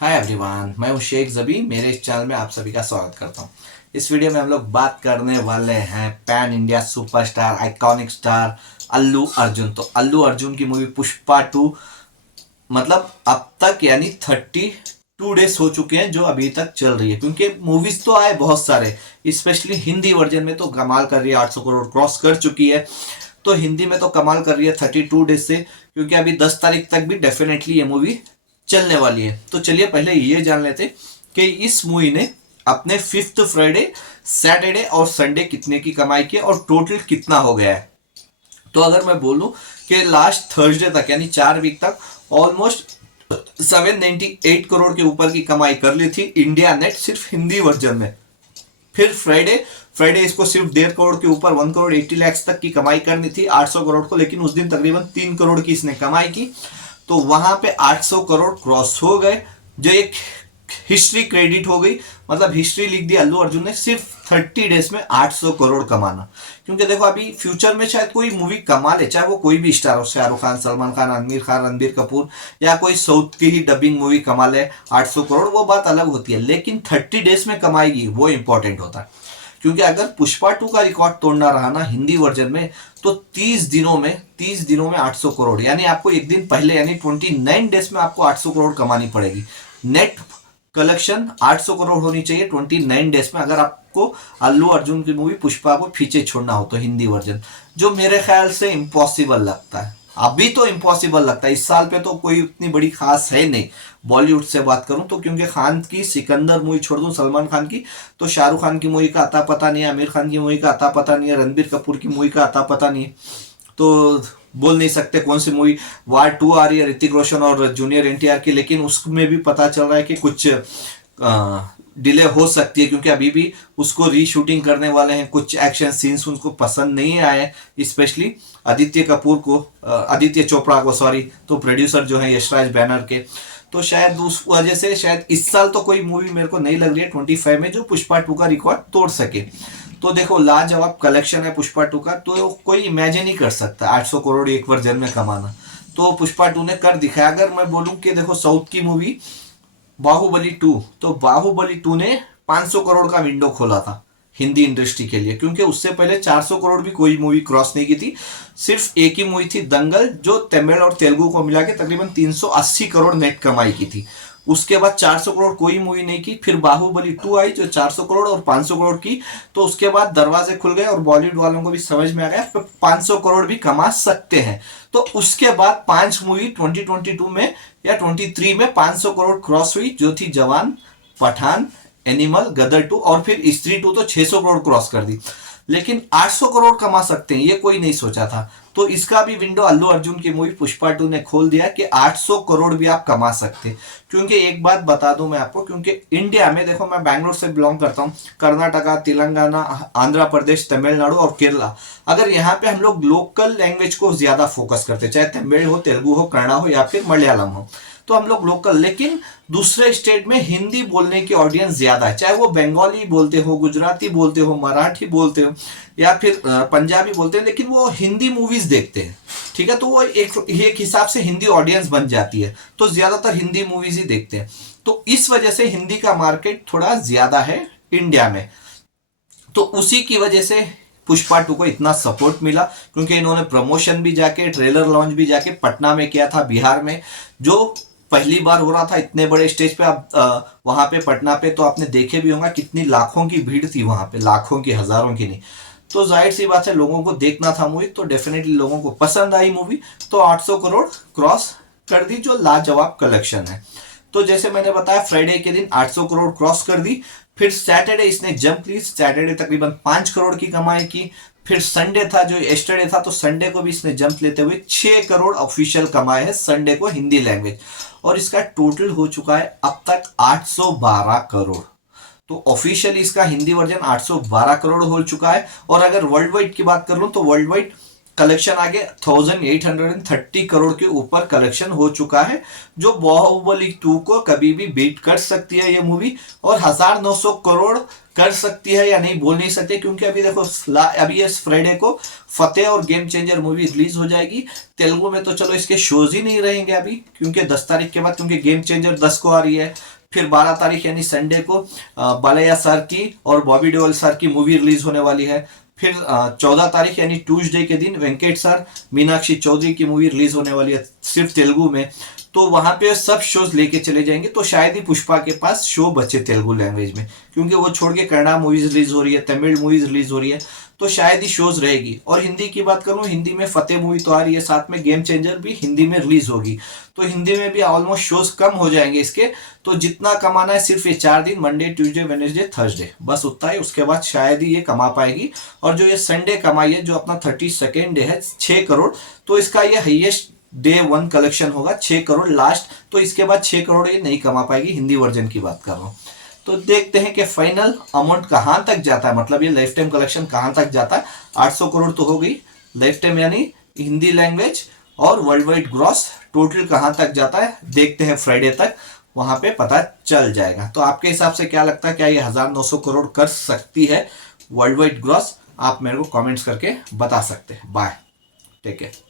Hi everyone, मैं हूं शेख जबी। मेरे इस चैनल में आप सभी का स्वागत करता हूं। इस वीडियो में हम लोग बात करने वाले हैं pan India superstar iconic star Allu Arjun. तो अल्लू अर्जुन की मूवी पुष्पा 2 मतलब अब तक यानी 32 डेज हो चुके हैं जो अभी तक चल रही है, क्योंकि मूवीज तो आए बहुत सारे, स्पेशली हिंदी वर्जन में तो कमाल कर रही है, 800 करोड़ क्रॉस कर चुकी है। तो हिंदी में तो कमाल कर रही है 32 डेज से, क्योंकि अभी 10 तारीख तक भी डेफिनेटली ये मूवी चलने वाली है। तो चलिए पहले ये जान लेते कि इस मूवी ने अपने 5th फ्राइडे, सैटरडे और संडे कितने की कमाई की और टोटल कितना हो गया है। तो अगर मैं बोलूं कि लास्ट थर्सडे तक यानी 4 वीक तक ऑलमोस्ट 798 करोड़ के ऊपर की कमाई कर ली थी इंडिया नेट सिर्फ हिंदी वर्जन में। फिर फ्राइडे फ्राइडे इसको सिर्फ 1.5 करोड़ के ऊपर 1 करोड़ 80 लाख तक की कमाई करनी थी 800 करोड़ को, लेकिन उस दिन तकरीबन 3 करोड़ की इसने कमाई की। तो वहां पे 800 करोड़ क्रॉस हो गए, जो एक हिस्ट्री क्रेडिट हो गई, मतलब हिस्ट्री लिख दी अल्लू अर्जुन ने सिर्फ 30 डेज में 800 करोड़ कमाना। क्योंकि देखो अभी फ्यूचर में शायद कोई मूवी कमा ले, चाहे वो कोई भी स्टार हो, शाहरुख खान, सलमान खान, आमिर खान, रणबीर कपूर, या कोई साउथ की ही डबिंग मूवी कमा ले 800 करोड़, वो बात अलग होती है, लेकिन 30 डेज में कमाएगी वो इंपॉर्टेंट होता है। क्योंकि अगर पुष्पा 2 का रिकॉर्ड तोड़ना रहा ना हिंदी वर्जन में, तो 30 दिनों में 800 करोड़, यानी आपको एक दिन पहले यानी 29 डेज में आपको 800 करोड़ कमानी पड़ेगी। नेट कलेक्शन 800 करोड़ होनी चाहिए 29 डेज में, अगर आपको अल्लू अर्जुन की मूवी पुष्पा को पीछे छोड़ना हो तो हिंदी वर्जन, जो मेरे ख्याल से इम्पॉसिबल लगता है। अभी तो इम्पॉसिबल लगता है, इस साल पे तो कोई उतनी बड़ी खास है नहीं बॉलीवुड से बात करूं तो, क्योंकि खान की सिकंदर मूवी छोड़ दूं, सलमान खान की, तो शाहरुख खान की मूवी का अता पता नहीं है, आमिर खान की मूवी का अता पता नहीं है, रणबीर कपूर की मूवी का अता पता नहीं है। तो बोल नहीं सकते कौन सी मूवी वार 2 आ रही है ऋतिक रोशन और जूनियर एनटीआर की, लेकिन उसमें भी पता चल रहा है कि कुछ डिले हो सकती है, क्योंकि अभी भी उसको रीशूटिंग करने वाले हैं। कुछ एक्शन सीन्स उनको पसंद नहीं आए, स्पेशली आदित्य चोपड़ा को, सॉरी, तो प्रोड्यूसर जो है यशराज बैनर के। तो शायद उस वजह से शायद इस साल तो कोई मूवी मेरे को नहीं लग रही है 25 में जो पुष्पा 2 का रिकॉर्ड तोड़ सके। तो देखो लाजवाब कलेक्शन है पुष्पा 2 का, तो कोई इमेजिन ही कर सकता है 800 करोड़ एक वर्जन में कमाना। तो पुष्पा 2 ने कर दिखाया। अगर मैं बोलूं कि देखो साउथ की मूवी बाहुबली 2, तो बाहुबली 2 ने 500 करोड़ का विंडो खोला था हिंदी इंडस्ट्री के लिए, क्योंकि उससे पहले 400 करोड़ भी कोई मूवी क्रॉस नहीं की थी। सिर्फ एक ही मूवी थी दंगल, जो तमिल और तेलुगु को मिला के तकरीबन 380 करोड़ नेट कमाई की थी। उसके बाद 400 करोड़ कोई मूवी नहीं की। फिर बाहुबली 2 आई जो 400 करोड़ और 500 करोड़ की, तो उसके बाद दरवाजे खुल गए और बॉलीवुड वालों को भी समझ में आ गया 500 करोड़ भी कमा सकते हैं। तो उसके बाद 5 मूवी 2022 में या 23 में 500 करोड़ क्रॉस हुई, जो थी जवान, पठान, एनिमल, गदर 2, और फिर स्त्री 2 तो 600 करोड़ क्रॉस कर दी। लेकिन 800 करोड़ कमा सकते हैं ये कोई नहीं सोचा था। तो इसका भी विंडो अल्लू अर्जुन की मूवी पुष्पा 2 ने खोल दिया कि 800 करोड़ भी आप कमा सकते। क्योंकि एक बात बता दूं मैं आपको, क्योंकि इंडिया में देखो मैं बैंगलोर से बिलोंग करता हूं, कर्नाटका, तेलंगाना, आंध्र प्रदेश, तमिलनाडु और केरला, अगर यहाँ पे हम लोग लोकल लैंग्वेज को ज्यादा फोकस करते, चाहे तमिल हो, तेलुगु हो, कन्नड़ा हो या फिर मलयालम हो, तो हम लोग लोकल, लेकिन दूसरे स्टेट में हिंदी बोलने की ऑडियंस ज्यादा है, चाहे वो बंगाली बोलते हो, गुजराती बोलते हो, मराठी बोलते हो या फिर पंजाबी बोलते हैं, लेकिन वो हिंदी मूवीज देखते हैं। ठीक है, तो वो एक हिसाब से हिंदी ऑडियंस बन जाती है, तो ज्यादातर हिंदी मूवीज ही देखते हैं। तो इस वजह से हिंदी का मार्केट थोड़ा ज्यादा है इंडिया में। तो उसी की वजह से पुष्पा 2 को इतना सपोर्ट मिला, क्योंकि इन्होंने प्रमोशन भी जाके, ट्रेलर लॉन्च भी जाके पटना में किया था, बिहार में, जो पहली बार हो रहा था इतने बड़े स्टेज पे। आप वहां पे पटना पे तो आपने देखे भी होंगे कितनी लाखों की भीड़ थी वहां पे, लाखों की, हजारों की नहीं। तो जाहिर सी बात है लोगों को देखना था मूवी, तो डेफिनेटली लोगों को पसंद आई मूवी, तो 800 करोड़ क्रॉस कर दी, जो लाजवाब कलेक्शन है। तो जैसे मैंने बताया फ्राइडे के दिन 800 करोड़ क्रॉस कर दी। फिर सैटरडे इसने जंप ली, सैटरडे तकरीबन 5 करोड़ की कमाई की। फिर संडे था जो एस्टरडे था, तो संडे को भी इसने जंप लेते हुए 6 करोड़ ऑफिशियल कमाए हैं संडे को हिंदी लैंग्वेज, और इसका टोटल हो चुका है अब तक 812 करोड़। तो ऑफिशियली इसका हिंदी वर्जन 812 करोड़ हो चुका है। और अगर वर्ल्ड वाइड की बात कर लूं तो वर्ल्ड वाइड कलेक्शन आगे 1830 करोड़ के ऊपर कलेक्शन हो चुका है, जो बाहुबली 2 को कभी भी बीट कर सकती है ये मूवी, और 1900 करोड़ कर सकती है या नहीं बोल नहीं सकते, क्योंकि अभी देखो अभी इस फ्राइडे को फतेह और गेम चेंजर मूवी रिलीज हो जाएगी। तेलुगु में तो चलो इसके शोज ही नहीं रहेंगे अभी, क्योंकि 10 तारीख के बाद, क्योंकि गेम चेंजर 10 को आ रही है, फिर 12 तारीख यानी संडे को बालैया सर की और बॉबी देओल सर की मूवी रिलीज होने वाली है। फिर 14 तारीख यानी ट्यूसडे के दिन वेंकट सर मीनाक्षी चौधरी की मूवी रिलीज होने वाली है सिर्फ तेलुगु में। तो वहां पे सब शोज लेके चले जाएंगे। तो शायद ही पुष्पा के पास शो बचे तेलुगु लैंग्वेज में, क्योंकि वो छोड़ के कन्नड़ा मूवीज रिलीज हो रही है, तमिल मूवीज रिलीज हो रही है, तो शायद ही शोज रहेगी। और हिंदी की बात करूं, हिंदी में फतेह मूवी तो आ रही है, साथ में गेम चेंजर भी हिंदी में रिलीज होगी। तो हिंदी में भी ऑलमोस्ट शोज कम हो जाएंगे इसके। तो जितना कमाना है सिर्फ ये 4 दिन, मंडे ट्यूसडे वेडनेसडे थर्सडे, बस उतना ही। उसके बाद शायद ही ये कमा पाएगी। और जो ये संडे कमाई है, जो अपना 32nd डे है, 6 करोड़, तो इसका ये हाईएस्ट डे 1 कलेक्शन होगा 6 करोड़ लास्ट। तो इसके बाद 6 करोड़ ये नहीं कमा पाएगी, हिंदी वर्जन की बात कर रहा हूँ। तो देखते हैं कि फाइनल अमाउंट कहां तक जाता है, मतलब ये लाइफ टाइम कलेक्शन कहां तक जाता है। 800 करोड़ तो हो गई लाइफ टाइम यानी हिंदी लैंग्वेज, और वर्ल्ड वाइड ग्रॉस टोटल कहां तक जाता है देखते हैं फ्राइडे तक, वहां पे पता चल जाएगा। तो आपके हिसाब से क्या लगता है, क्या ये 1900 करोड़ कर सकती है वर्ल्ड वाइड ग्रॉस? आप मेरे को कमेंट्स करके बता सकते हैं। Bye, take care.